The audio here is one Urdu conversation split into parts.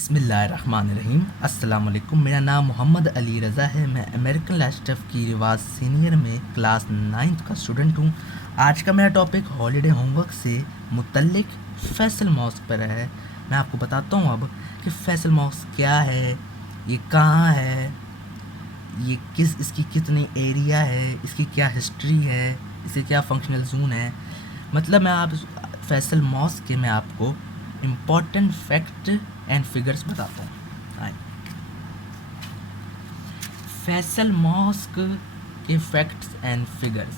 بسم اللہ الرحمن الرحیم۔ السلام علیکم، میرا نام محمد علی رضا ہے۔ میں امریکن لاسٹف کی رواز سینئر میں کلاس 9 کا اسٹوڈنٹ ہوں۔ آج کا میرا ٹاپک ہالیڈے ہوم ورک سے متعلق فیصل ماسک پر ہے۔ میں آپ کو بتاتا ہوں اب کہ فیصل ماسک کیا ہے، یہ کہاں ہے، یہ اس کی کتنی ایریا ہے، اس کی کیا ہسٹری ہے، اس کے کیا فنکشنل زون ہے۔ مطلب فیصل ماسک کے میں آپ کو امپورٹنٹ فیکٹ اینڈ فگرس بتاتا ہوں۔ فیصل ماسک کے فیکٹس اینڈ فگرس۔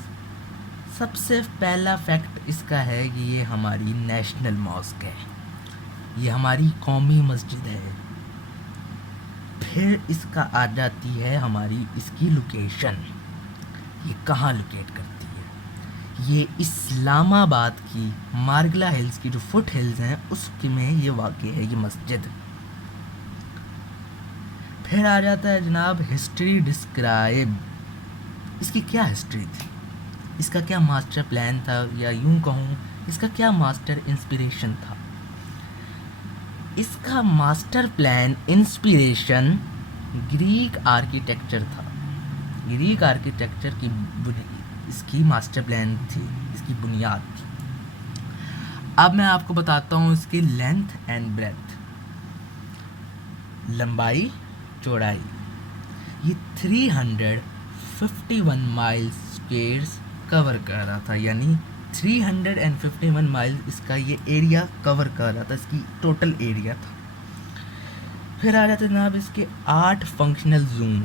سب سے پہلا فیکٹ اس کا ہے کہ یہ ہماری نیشنل ماسک ہے، یہ ہماری قومی مسجد ہے۔ پھر اس کا آ جاتی ہے ہماری اس کی لوکیشن، یہ کہاں لوکیٹ کرتی ہے۔ یہ اسلام آباد کی مارگلا ہلز کی جو فٹ ہلز ہیں اس میں یہ واقع ہے یہ مسجد۔ پھر آ جاتا ہے جناب ہسٹری ڈسکرائب۔ اس کی کیا ہسٹری تھی، اس کا کیا ماسٹر پلان تھا، یا یوں کہوں اس کا کیا ماسٹر انسپریشن تھا۔ اس کا master plan inspiration Greek architecture تھا۔ گریک آرکیٹیکچر کی اس کی ماسٹر پلان تھی، اس کی بنیاد تھی۔ اب میں آپ کو بتاتا ہوں اس کی لینتھ اینڈ بریتھ، لمبائی چوڑائی۔ یہ 351 مائلز اسکوئرز کور کر رہا تھا، یعنی 351 مائلز اس کا یہ ایریا کور کر رہا تھا، اس کی ٹوٹل ایریا تھا۔ پھر آ جاتے جناب اس کے 8 فنکشنل زون۔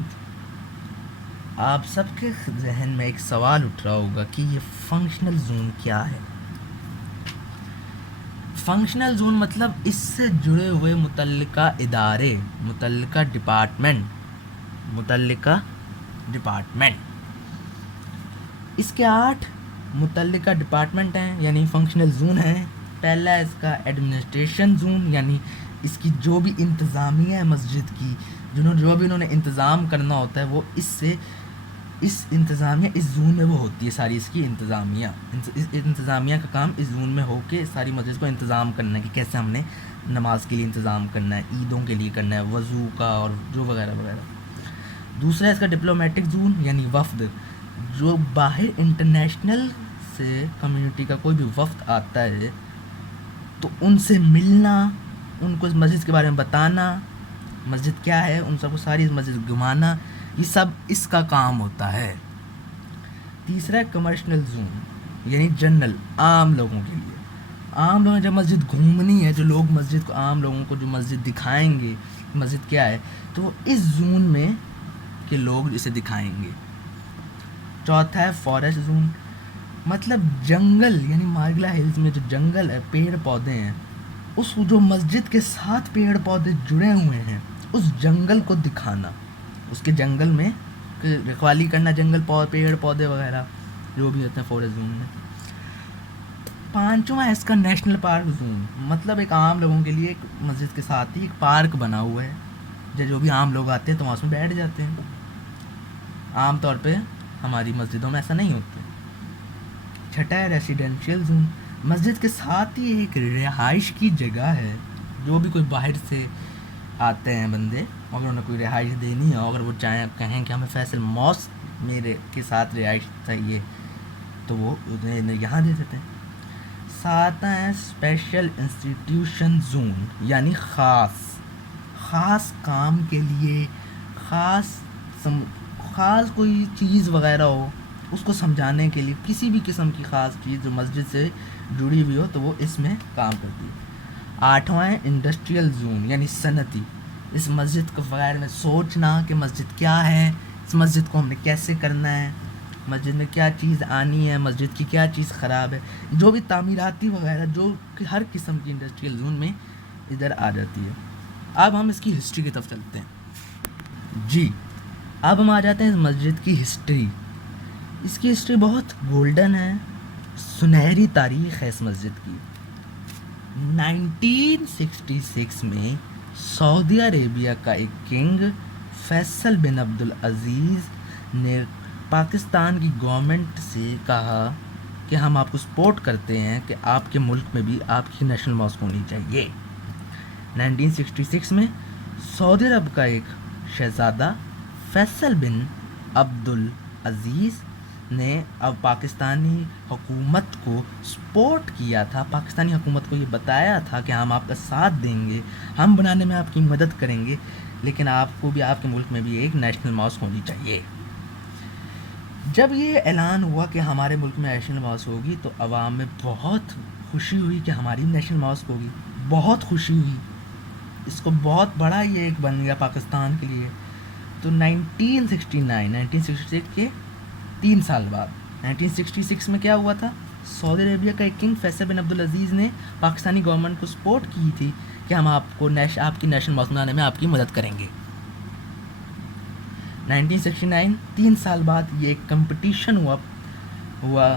آپ سب کے ذہن میں ایک سوال اٹھ رہا ہوگا کہ یہ فنکشنل زون کیا ہے۔ فنکشنل زون مطلب اس سے جڑے ہوئے متعلقہ ادارے، متعلقہ ڈپارٹمنٹ۔ اس کے 8 متعلقہ ڈپارٹمنٹ ہیں، یعنی فنکشنل زون ہیں۔ پہلا اس کا ایڈمنسٹریشن زون، یعنی اس کی جو بھی انتظامیہ ہے مسجد کی، جو بھی انہوں نے انتظام کرنا ہوتا ہے وہ اس انتظامیہ اس زون میں وہ ہوتی ہے ساری اس کی انتظامیہ۔ اس انتظامیہ کا کام اس زون میں ہو کے ساری مسجد کو انتظام کرنا ہے کہ کیسے ہم نے نماز کے لیے انتظام کرنا ہے، عیدوں کے لیے کرنا ہے، وضو کا اور جو وغیرہ وغیرہ۔ دوسرا اس کا ڈپلومیٹک زون، یعنی وفد، جو باہر انٹرنیشنل سے کمیونٹی کا کوئی بھی وفد آتا ہے تو ان سے ملنا، ان کو اس مسجد کے بارے میں بتانا، مسجد کیا ہے، ان سب کو ساری اس مسجد گھمانا، یہ سب اس کا کام ہوتا ہے۔ تیسرا کمرشنل زون، یعنی جنرل عام لوگوں کے لیے۔ عام لوگوں نے جب مسجد گھومنی ہے، جو لوگ مسجد کو، عام لوگوں کو جو مسجد دکھائیں گے مسجد کیا ہے، تو وہ اس زون میں کے لوگ اسے دکھائیں گے۔ چوتھا ہے فارسٹ زون، مطلب جنگل، یعنی مارگلا ہلز میں جو جنگل ہے، پیڑ پودے ہیں، اس جو مسجد کے ساتھ پیڑ پودے جڑے ہوئے ہیں اس جنگل کو دکھانا، اس کے جنگل میں رکھوالی کرنا، جنگل پیڑ پودے وغیرہ جو بھی ہوتے ہیں فارسٹ زون میں۔ پانچواں ہے اس کا نیشنل پارک زون، مطلب ایک عام لوگوں کے لیے ایک مسجد کے ساتھ ہی ایک پارک بنا ہوا ہے، جو بھی عام لوگ آتے ہیں تو وہاں اس میں بیٹھ جاتے ہیں۔ عام طور پہ ہماری مسجدوں میں ایسا نہیں ہوتا۔ چھٹا ہے ریسیڈینشیل زون، مسجد کے ساتھ ہی ایک رہائش کی جگہ ہے، جو بھی کوئی باہر سے آتے ہیں بندے، اگر انہیں کوئی رہائش دینی ہے، اگر وہ کہیں کہ ہمیں فیصل ماسک میرے کے ساتھ رہائش چاہیے تو وہ انہیں یہاں دے دیتے ہیں۔ ساتواں ہے اسپیشل انسٹیٹیوشن زون، یعنی خاص کام کے لیے، خاص کوئی چیز وغیرہ ہو اس کو سمجھانے کے لیے، کسی بھی قسم کی خاص چیز جو مسجد سے جڑی ہوئی ہو تو وہ اس میں کام کرتی ہے۔ آٹھواں ہے انڈسٹریل زون، یعنی صنعتی۔ اس مسجد کو بغیر میں سوچنا کہ مسجد کیا ہے، اس مسجد کو ہم نے کیسے کرنا ہے، مسجد میں کیا چیز آنی ہے، مسجد کی کیا چیز خراب ہے، جو بھی تعمیراتی وغیرہ، جو کہ ہر قسم کی انڈسٹریل زون میں ادھر آ جاتی ہے۔ اب ہم اس کی ہسٹری کی طرف چلتے ہیں۔ جی اب ہم آ جاتے ہیں اس مسجد کی ہسٹری۔ اس کی ہسٹری بہت گولڈن ہے، سنہری تاریخ ہے اس مسجد کی۔ 1966 میں سعودی عربیہ کا ایک کنگ فیصل بن عبدالعزیز نے پاکستان کی گورنمنٹ سے کہا کہ ہم آپ کو سپورٹ کرتے ہیں کہ آپ کے ملک میں بھی آپ کی نیشنل ماسک ہونی چاہیے۔ 1966 میں سعودی عرب کا ایک شہزادہ فیصل بن عبدل عزیز نے اب پاکستانی حکومت کو سپورٹ کیا تھا، پاکستانی حکومت کو یہ بتایا تھا کہ ہم آپ کا ساتھ دیں گے، ہم بنانے میں آپ کی مدد کریں گے، لیکن آپ کو بھی آپ کے ملک میں بھی ایک نیشنل ماسک ہونی چاہیے۔ جب یہ اعلان ہوا کہ ہمارے ملک میں نیشنل ماسک ہوگی تو عوام میں بہت خوشی ہوئی کہ ہماری نیشنل ماسک ہوگی، بہت خوشی ہوئی، اس کو بہت بڑا یہ ایک بن گیا پاکستان کے لیے۔ تو 1966 کے 3 سال بعد 1966 میں کیا ہوا تھا، سعودی عربیہ کا ایک کنگ فیصل بن عبدالعزیز نے پاکستانی گورنمنٹ کو سپورٹ کی تھی کہ ہم آپ کو آپ کی نیشنل ماسک بنانے میں آپ کی مدد کریں گے۔ 1969 3 سال بعد یہ ایک کمپٹیشن ہوا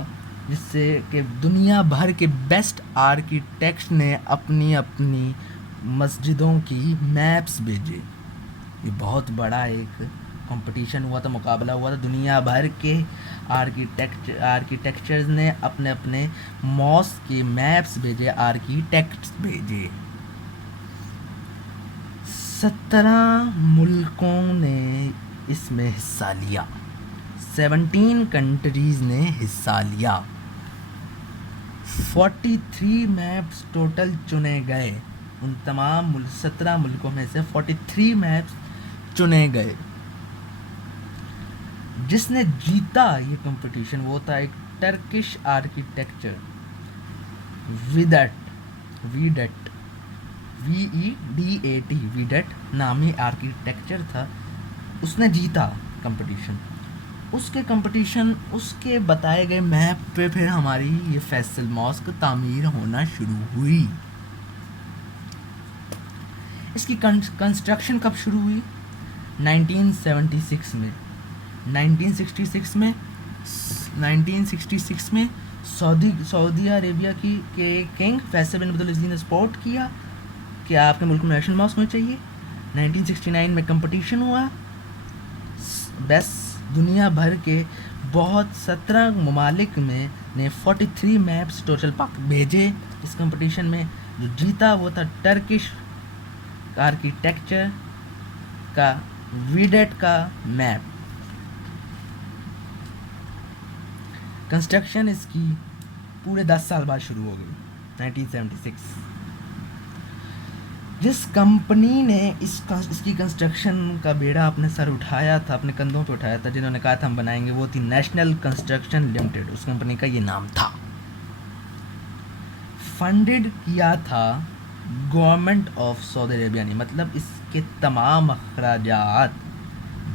جس سے کہ دنیا بھر کے بیسٹ آرکیٹیکٹس نے اپنی اپنی مسجدوں کی میپس بھیجے۔ یہ بہت بڑا ایک کمپٹیشن ہوا تھا، مقابلہ ہوا تھا، دنیا بھر کے آرکیٹیکچرز نے اپنے اپنے ماسک کے میپس بھیجے، آرکیٹیکٹس بھیجے۔ 17 ملکوں نے اس میں حصہ لیا، 17 کنٹریز نے حصہ لیا، 43 میپس ٹوٹل چنے گئے، ان تمام 17 ملکوں میں سے 43 میپس چنے گئے۔ جس نے جیتا یہ کمپٹیشن وہ تھا ایک ٹرکش آرکیٹیکچر ویڈٹ ویڈٹ نامی آرکیٹیکچر تھا، اس نے جیتا کمپٹیشن۔ اس کے بتائے گئے میپ پہ پھر ہماری یہ فیصل ماسک تعمیر ہونا شروع ہوئی۔ اس کی کنسٹرکشن کب شروع ہوئی، 1976 میں 1966 میں سعودی عربیہ کے کنگ فیصل بن عبدالعزیز نے سپورٹ کیا کہ آپ کے ملک میں نیشنل ماسک ہونا چاہیے۔ 1969 میں کمپٹیشن ہوا، بس دنیا بھر کے بہت 17 ممالک میں نے 43 میپس ٹوٹل بھیجے اس کمپٹیشن میں۔ جو جیتا وہ تھا ٹرکش آرکیٹیکچر کا ویڈٹ کا میپ۔ کنسٹرکشن اس کی پورے 10 سال بعد شروع ہو گئی، 1976۔ جس کمپنی نے اس کی کنسٹرکشن کا بیڑا اپنے سر اٹھایا تھا، اپنے کندھوں پہ اٹھایا تھا، جنہوں نے کہا تھا ہم بنائیں گے، وہ تھی نیشنل کنسٹرکشن لمیٹڈ، اس کمپنی کا یہ نام تھا۔ فنڈڈ کیا تھا گورنمنٹ آف سعودی عربیہ نے، مطلب اس کے تمام اخراجات،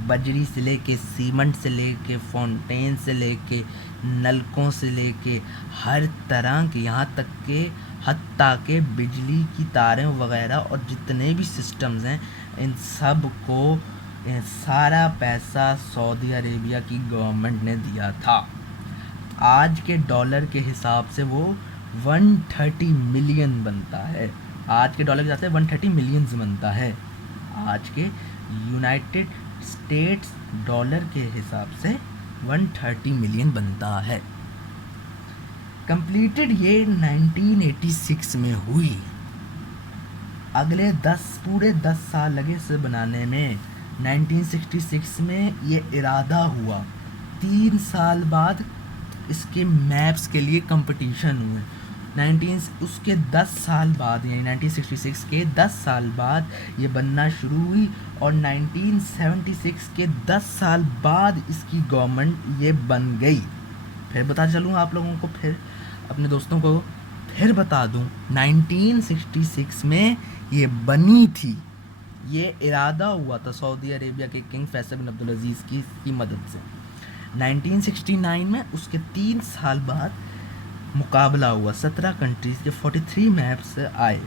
بجری سے لے کے سیمنٹ سے لے کے فاؤنٹین سے لے کے نلکوں سے لے کے ہر طرح کے، یہاں تک کہ حتیٰ کہ بجلی کی تاریں وغیرہ اور جتنے بھی سسٹمز ہیں ان سب کو سارا پیسہ سعودی عربیہ کی گورنمنٹ نے دیا تھا۔ آج کے ڈالر کے حساب سے وہ 130 ملین بنتا ہے، آج کے ڈالر کے حساب سے 130 ملینز بنتا ہے، آج کے یونائٹڈ اسٹیٹس ڈالر کے حساب سے 130 ملین بنتا ہے۔ کمپلیٹڈ یہ 1986 میں ہوئی، اگلے پورے 10 سال لگے اسے بنانے میں۔ 1966 میں یہ ارادہ ہوا، 3 سال بعد اس کے میپس کے لیے کمپٹیشن ہوئے، اس کے 10 سال بعد یعنی 1966 کے 10 سال بعد یہ بننا شروع ہوئی، اور 1976 کے 10 سال بعد اس کی گورنمنٹ یہ بن گئی۔ پھر بتا چلوں آپ لوگوں کو، پھر اپنے دوستوں کو پھر بتا دوں، 1966 میں یہ بنی تھی، یہ ارادہ ہوا تھا سعودی عربیہ کے کنگ فیصل بن عبدالعزیز کی مدد سے۔ 1969 میں اس کے 3 سال بعد مقابلہ ہوا، 17 کنٹریز کے 43 میپس آئے۔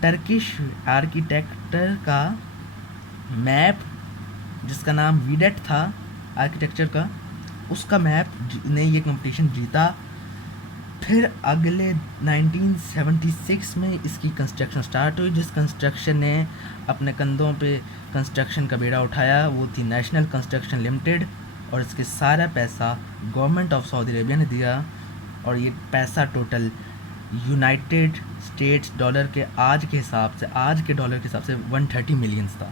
ٹرکش آرکیٹیکٹر کا میپ جس کا نام ویڈٹ تھا آرکیٹیکچر کا، اس کا میپ نے یہ کمپٹیشن جیتا۔ پھر اگلے 1976 میں اس کی کنسٹرکشن سٹارٹ ہوئی، جس کنسٹرکشن نے اپنے کندھوں پہ کنسٹرکشن کا بیڑا اٹھایا وہ تھی نیشنل کنسٹرکشن لمیٹڈ، اور اس کے سارا پیسہ گورنمنٹ آف سعودی عربیہ نے دیا، اور یہ پیسہ ٹوٹل یونائٹیڈ اسٹیٹس ڈالر کے آج کے ڈالر کے حساب سے 130 ملینس تھا.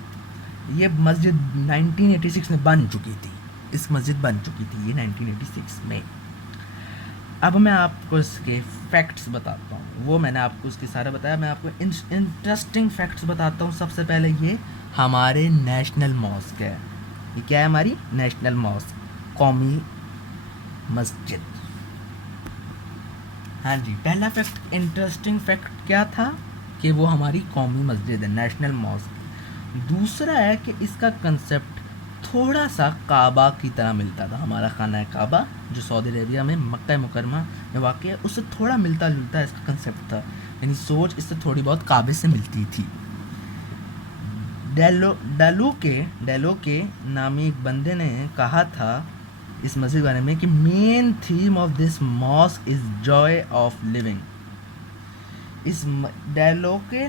یہ مسجد 1986 میں بن چکی تھی. اس مسجد بن چکی تھی یہ 1986 میں. اب میں آپ کو اس کے فیکٹس بتاتا ہوں. وہ میں نے آپ کو اس کی سارا بتایا. میں آپ کو انٹرسٹنگ فیکٹس بتاتا ہوں. سب سے پہلے یہ ہمارے نیشنل ماسک ہے. یہ کیا ہے؟ ہماری نیشنل ماسک، قومی مسجد. ہاں جی، پہلا فیکٹ، انٹرسٹنگ فیکٹ کیا تھا کہ وہ ہماری قومی مسجد ہے، نیشنل ماسک. دوسرا ہے کہ اس کا کنسیپٹ تھوڑا سا کعبہ کی طرح ملتا تھا. ہمارا خانہ کعبہ جو سعودی عربیہ میں مکہ مکرمہ میں واقع ہے، اس سے تھوڑا ملتا جلتا اس کا کنسیپٹ تھا. یعنی سوچ اس سے تھوڑی بہت کعبے سے ملتی تھی. ڈیلو کے نامی ایک بندے نے کہا تھا اس مسجد کے بارے میں کہ main theme of this mosque is joy of living. ڈیلوکے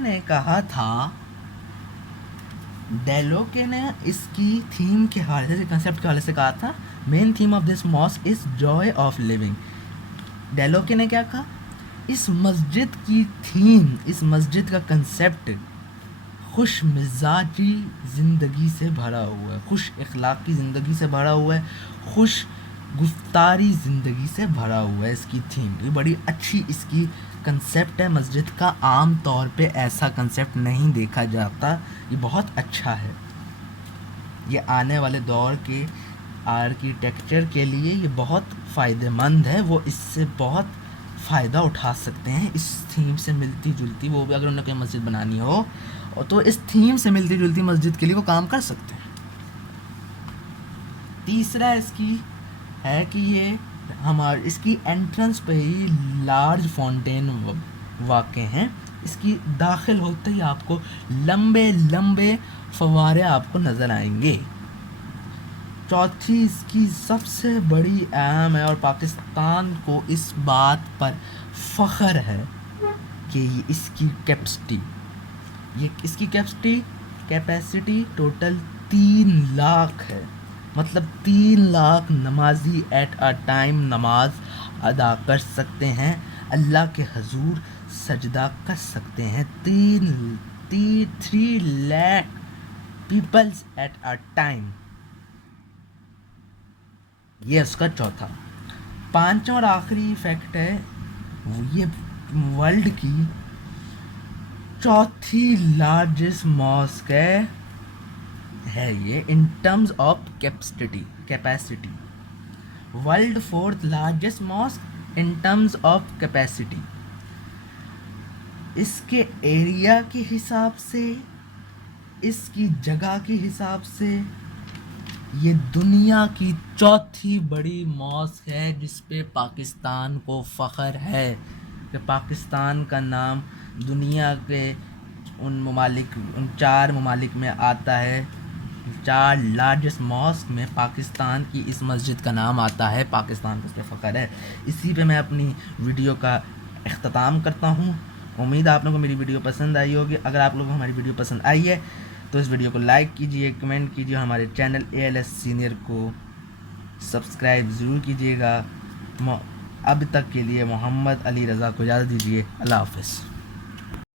نے اس کی تھیم کے حوالے سے، کنسیپٹ کے حوالے سے کہا تھا main theme of this mosque is joy of living. ڈیلوکے نے کیا کہا؟ اس مسجد کی تھیم، اس مسجد کا کنسیپٹ خوش مزاجی زندگی سے بھرا ہوا ہے، خوش اخلاقی زندگی سے بھرا ہوا ہے، خوش گفتاری زندگی سے بھرا ہوا ہے. اس کی تھیم یہ بڑی اچھی اس کی کنسیپٹ ہے مسجد کا. عام طور پہ ایسا کنسیپٹ نہیں دیکھا جاتا. یہ بہت اچھا ہے. یہ آنے والے دور کے آرکیٹیکچر کے لیے یہ بہت فائدہ مند ہے. وہ اس سے بہت فائدہ اٹھا سکتے ہیں. اس تھیم سے ملتی جلتی، وہ بھی اگر انہیں کوئی مسجد بنانی ہو تو اس تھیم سے ملتی جلتی مسجد کے لیے وہ کام کر سکتے ہیں. تیسرا اس کی ہے کہ یہ اس کی انٹرنس پہ ہی لارج فاؤنٹین واقع ہیں. اس کی داخل ہوتے ہی آپ کو لمبے لمبے فوارے آپ کو نظر آئیں گے. چوتھی اس کی سب سے بڑی اہم ہے اور پاکستان کو اس بات پر فخر ہے کہ اس کی کیپیسٹی ٹوٹل 3 لاکھ ہے. مطلب 3 لاکھ نمازی ایٹ اے ٹائم نماز ادا کر سکتے ہیں، اللہ کے حضور سجدہ کر سکتے ہیں. 3 lakh peoples at a time. یہ اس کا چوتھا. پانچواں اور آخری فیکٹ ہے، یہ ورلڈ کی چوتھی لارجسٹ ماسک ہے یہ in terms of capacity. World 4th largest mosque in terms of capacity. اس کے ایریا کے حساب سے، اس کی جگہ کے حساب سے یہ دنیا کی چوتھی بڑی ماسک ہے، جس پہ پاکستان کو فخر ہے کہ پاکستان کا نام دنیا کے ان 4 ممالک میں آتا ہے. 4 لارجسٹ ماسک میں پاکستان کی اس مسجد کا نام آتا ہے. پاکستان کو اس پہ فخر ہے. اسی پہ میں اپنی ویڈیو کا اختتام کرتا ہوں. امید آپ لوگوں کو میری ویڈیو پسند آئی ہوگی. اگر آپ لوگوں کو ہماری ویڈیو پسند آئی ہے تو اس ویڈیو کو لائک کیجئے، کمنٹ کیجئے، ہمارے چینل ALS سینئر کو سبسکرائب ضرور کیجئے گا. اب تک کے لیے محمد علی رضا کو اجازت دیجیے. اللہ حافظ.